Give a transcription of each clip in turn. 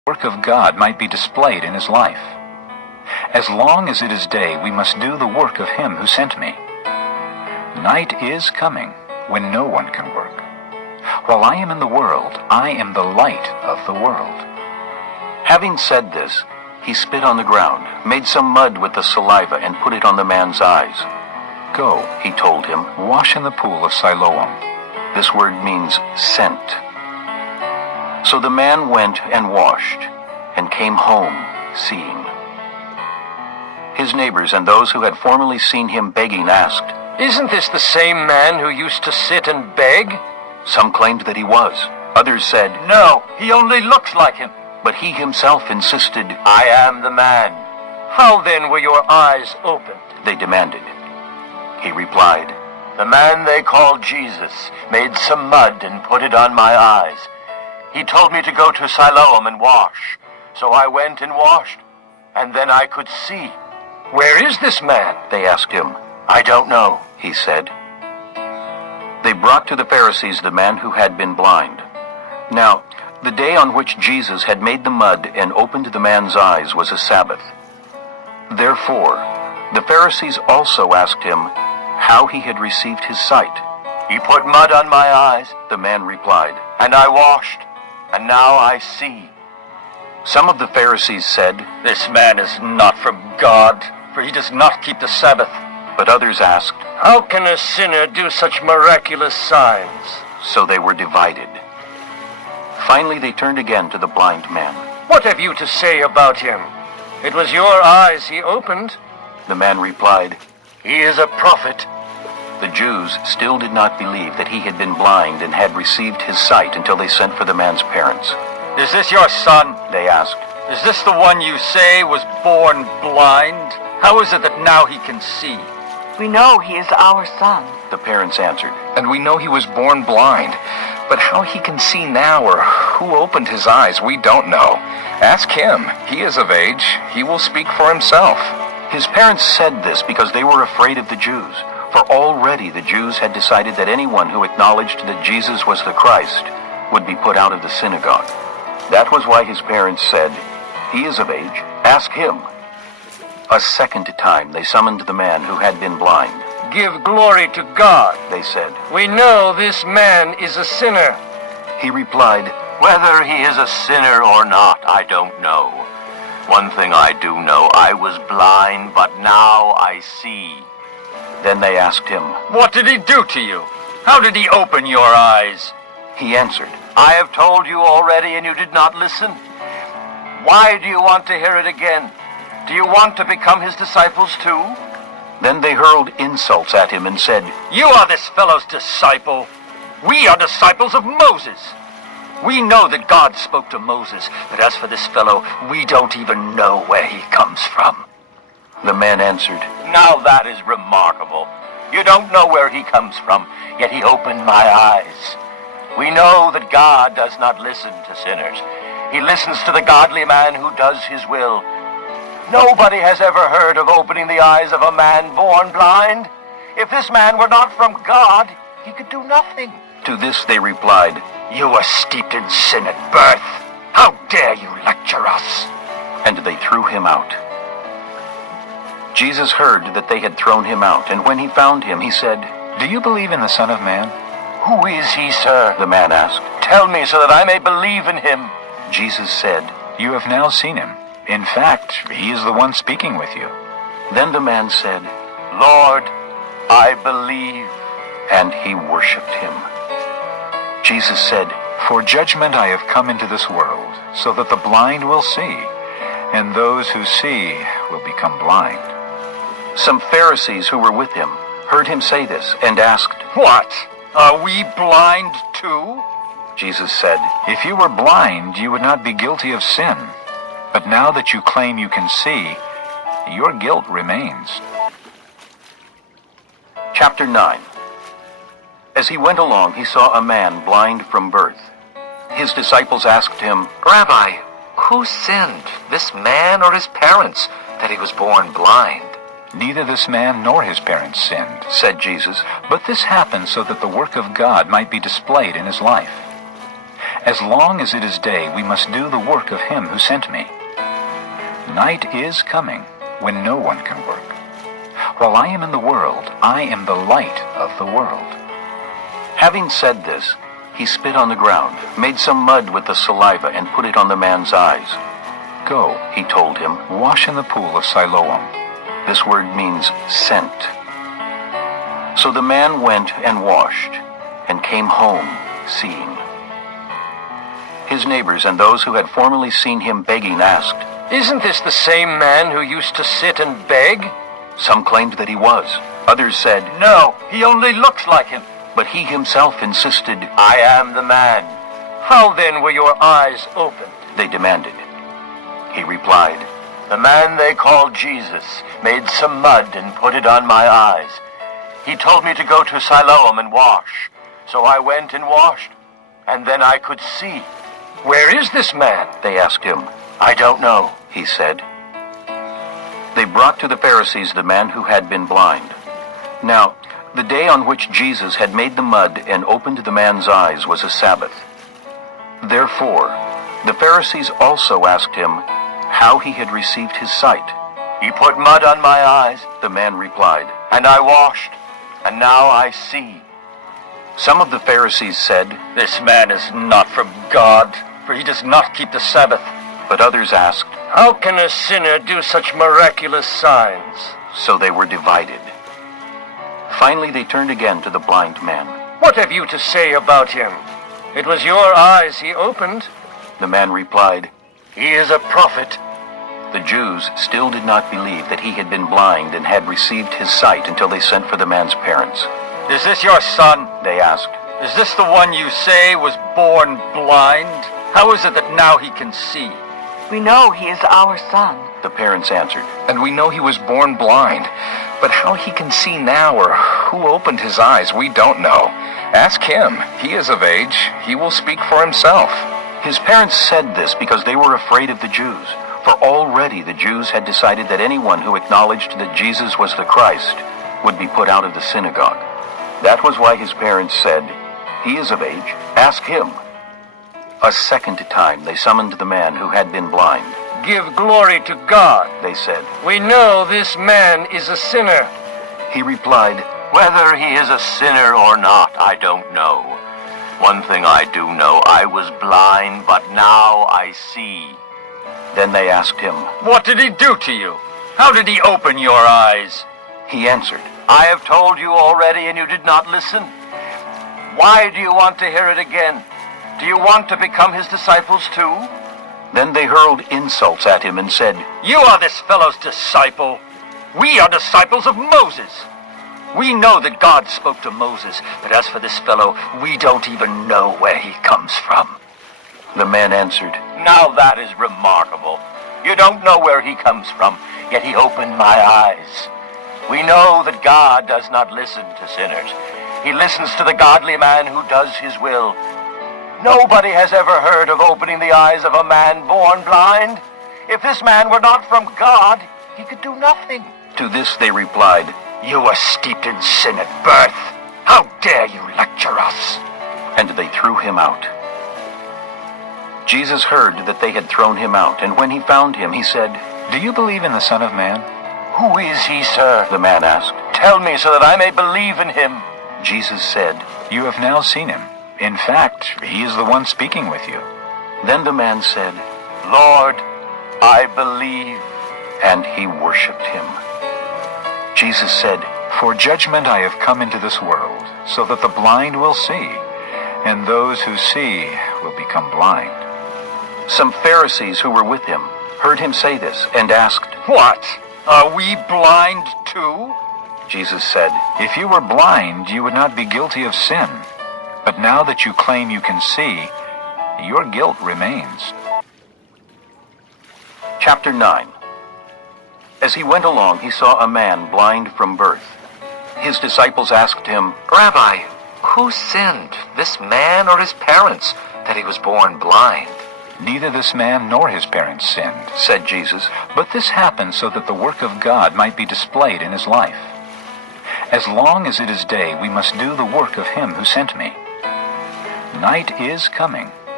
The work of God might be displayed in his life. As long as it is day, we must do the work of him who sent me. Night is coming when no one can work. While I am in the world, I am the light of the world. Having said this, he spit on the ground, made some mud with the saliva, and put it on the man's eyes. Go, he told him, wash in the pool of Siloam. This word means sent. So the man went and washed, and came home seeing. His neighbors and those who had formerly seen him begging asked, "Isn't this the same man who used to sit and beg?" Some claimed that he was. Others said, "No, he only looks like him." But he himself insisted, "I am the man." "How then were your eyes opened?" they demanded. He replied, "The man they call Jesus made some mud and put it on my eyes. He told me to go to Siloam and wash. So I went and washed, and then I could see." "Where is this man?" they asked him. "I don't know," he said. They brought to the Pharisees the man who had been blind. Now, the day on which Jesus had made the mud and opened the man's eyes was a Sabbath. Therefore, the Pharisees also asked him how he had received his sight. "He put mud on my eyes," the man replied, "and I washed, and now I see." Some of the Pharisees said, "This man is not from God, for he does not keep the Sabbath." But others asked, "How can a sinner do such miraculous signs?" So they were divided. Finally they turned again to the blind man. "What have you to say about him? It was your eyes he opened." The man replied, "He is a prophet." The Jews still did not believe that he had been blind and had received his sight until they sent for the man's parents. "Is this your son?" they asked. "Is this the one you say was born blind? How is it that now he can see?" "We know he is our son," the parents answered. "And we know he was born blind. But how he can see now or who opened his eyes, we don't know. Ask him. He is of age. He will speak for himself." His parents said this because they were afraid of the Jews, for already the Jews had decided that anyone who acknowledged that Jesus was the Christ would be put out of the synagogue. That was why his parents said, "He is of age. Ask him." A second time they summoned the man who had been blind. "Give glory to God," they said. "We know this man is a sinner." He replied, "Whether he is a sinner or not, I don't know. One thing I do know, I was blind, but now I see." Then they asked him, "What did he do to you? How did he open your eyes?" He answered, "I have told you already, and you did not listen. Why do you want to hear it again? Do you want to become his disciples too?" Then they hurled insults at him and said, "You are this fellow's disciple. We are disciples of Moses. We know that God spoke to Moses, but as for this fellow, we don't even know where he comes from." The man answered, "Now that is remarkable. You don't know where he comes from, yet he opened my eyes. We know that God does not listen to sinners. He listens to the godly man who does his will. Nobody has ever heard of opening the eyes of a man born blind. If this man were not from God, he could do nothing." To this they replied, "You were steeped in sin at birth. How dare you lecture us?" and they threw him out. Jesus heard that they had thrown him out, and when he found him, he said, "Do you believe in the Son of Man?" "Who is he, sir?" the man asked. "Tell me so that I may believe in him." Jesus said, "You have now seen him. In fact, he is the one speaking with you." Then the man said, "Lord, I believe." and he worshipped him. Jesus said, "For judgment I have come into this world, so that the blind will see, and those who see will become blind." Some Pharisees who were with him heard him say this and asked, "What? Are we blind too?" Jesus said, "If you were blind, you would not be guilty of sin. But now that you claim you can see, your guilt remains." Chapter 9. As he went along, he saw a man blind from birth. His disciples asked him, "Rabbi, who sinned, this man or his parents, that he was born blind?" "Neither this man nor his parents sinned," said Jesus, "but this happened so that the work of God might be displayed in his life. As long as it is day, we must do the work of him who sent me. Night is coming when no one can work. While I am in the world, I am the light of the world. Having said this, he spit on the ground, made some mud with the saliva, and put it on the man's eyes. Go, He told him. wash in the pool of Siloam. This word means sent. So the man went and washed, and came home seeing. His neighbors and those who had formerly seen him begging asked, Isn't this the same man who used to sit and beg? Some claimed that he was. Others said, No, he only looks like him. but he himself insisted, I am the man. How then were your eyes opened? They demanded. He replied, The man they called Jesus made some mud and put it on my eyes. He told me to go to Siloam and wash. So I went and washed, and then I could see. Where is this man? They asked him. I don't know, he said. They brought to the Pharisees the man who had been blind. Now, the day on which Jesus had made the mud and opened the man's eyes was a Sabbath. Therefore, the Pharisees also asked him how he had received his sight. He put mud on my eyes, the man replied, and I washed, and now I see. Some of the Pharisees said, This man is not from God, for he does not keep the Sabbath. but others asked, How can a sinner do such miraculous signs? so they were divided. Finally, they turned again to the blind man. What have you to say about him? It was your eyes he opened. The man replied, He is a prophet. The Jews still did not believe that he had been blind and had received his sight until they sent for the man's parents. Is this your son? They asked, Is this the one you say was born blind? How is it that now he can see? We know he is our son. The parents answered. And we know he was born blind. But how he can see now or who opened his eyes, we don't know. Ask him. He is of age. He will speak for himself. His parents said this because they were afraid of the Jews. For already the Jews had decided that anyone who acknowledged that Jesus was the Christ would be put out of the synagogue. That was why his parents said, He is of age. Ask him. A second time they summoned the man who had been blind. Give glory to God. They said. We know this man is a sinner. He replied, Whether he is a sinner or not, I don't know. One thing I do know, I was blind, but now I see. Then they asked him. What did he do to you? How did he open your eyes? He answered, I have told you already and you did not listen. Why do you want to hear it again? Do you want to become his disciples too? Then they hurled insults at him and said, You are this fellow's disciple. We are disciples of Moses. We know that God spoke to Moses, but as for this fellow, we don't even know where he comes from. The man answered, Now that is remarkable. You don't know where he comes from, yet he opened my eyes. We know that God does not listen to sinners. He listens to the godly man who does his will. Nobody has ever heard of opening the eyes of a man born blind. If this man were not from God, he could do nothing. To this they replied, You were steeped in sin at birth. How dare you lecture us? And they threw him out. Jesus heard that they had thrown him out, and when he found him, he said, Do you believe in the Son of Man? Who is he, sir? The man asked. Tell me so that I may believe in him. Jesus said, You have now seen him. In fact, he is the one speaking with you. Then the man said, Lord, I believe. And he worshipped him. Jesus said, For judgment I have come into this world, so that the blind will see, and those who see will become blind. Some Pharisees who were with him heard him say this and asked, What? Are we blind too? Jesus said, If you were blind, you would not be guilty of sin. But now that you claim you can see, your guilt remains. Chapter 9. As he went along, he saw a man blind from birth. His disciples asked him, Rabbi, who sinned, this man or his parents, that he was born blind? Neither this man nor his parents sinned, said Jesus. but this happened so that the work of God might be displayed in his life. As long as it is day, we must do the work of him who sent me. Night is coming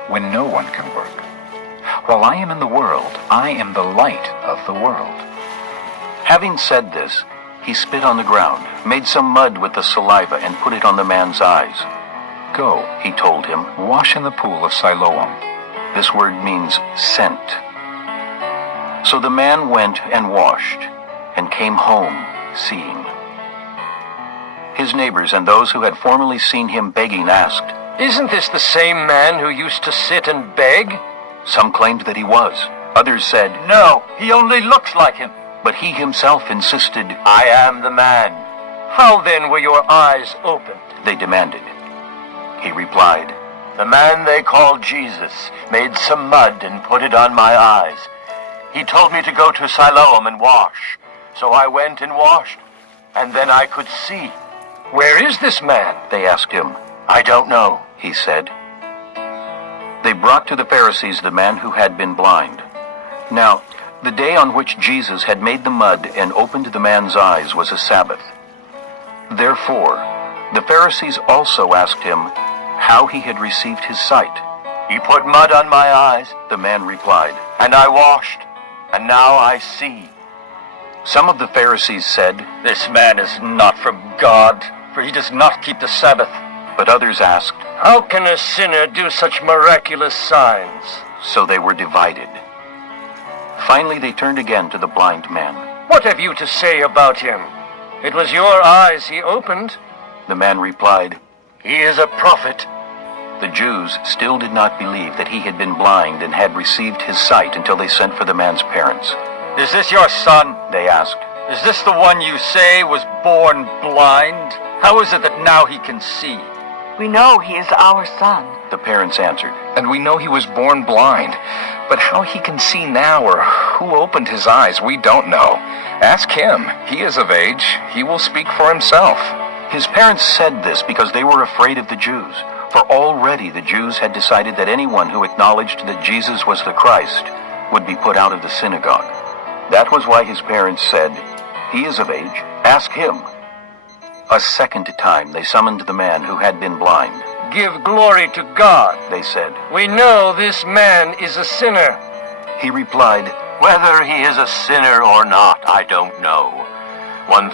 when no one can work. While I am in the world, I am the light of the world." Having said this, he spit on the ground, made some mud with the saliva, and put it on the man's eyes. "Go," He told him. wash in the pool of Siloam. This word means sent. So the man went and washed, and came home seeing. His neighbors and those who had formerly seen him begging asked, "Isn't this the same man who used to sit and beg?" Some claimed that he was. Others said, No, he only looks like him. but he himself insisted, "I am the man." "How then were your eyes opened?" They demanded. He replied, "The man they called Jesus made some mud and put it on my eyes. He told me to go to Siloam and wash. So I went and washed, and then I could see." "Where is this man?" They asked him. "I don't know," he said. They brought to the Pharisees the man who had been blind. Now, the day on which Jesus had made the mud and opened the man's eyes was a Sabbath. Therefore, the Pharisees also asked him how he had received his sight. "He put mud on my eyes," the man replied, "and I washed, and now I see." Some of the Pharisees said, This man is not from God, for he does not keep the Sabbath. but others asked, "How can a sinner do such miraculous signs?" so they were divided. Finally they turned again to the blind man. "What have you to say about him? It was your eyes he opened." The man replied, "He is a prophet." The Jews still did not believe that he had been blind and had received his sight until they sent for the man's parents. Is this your son? They asked, Is this the one you say was born blind? How is it that now he can see? We know he is our son. the parents answered. And we know he was born blind. But how he can see now or who opened his eyes, we don't know. Ask him. He is of age. He will speak for himself." His parents said this because they were afraid of the Jews, for already the Jews had decided that anyone who acknowledged that Jesus was the Christ would be put out of the synagogue. That was why his parents said, "He is of age. Ask him." A second time they summoned the man who had been blind. "Give glory to God. They said. We know this man is a sinner." He replied, "Whether he is a sinner or not, I don't know. One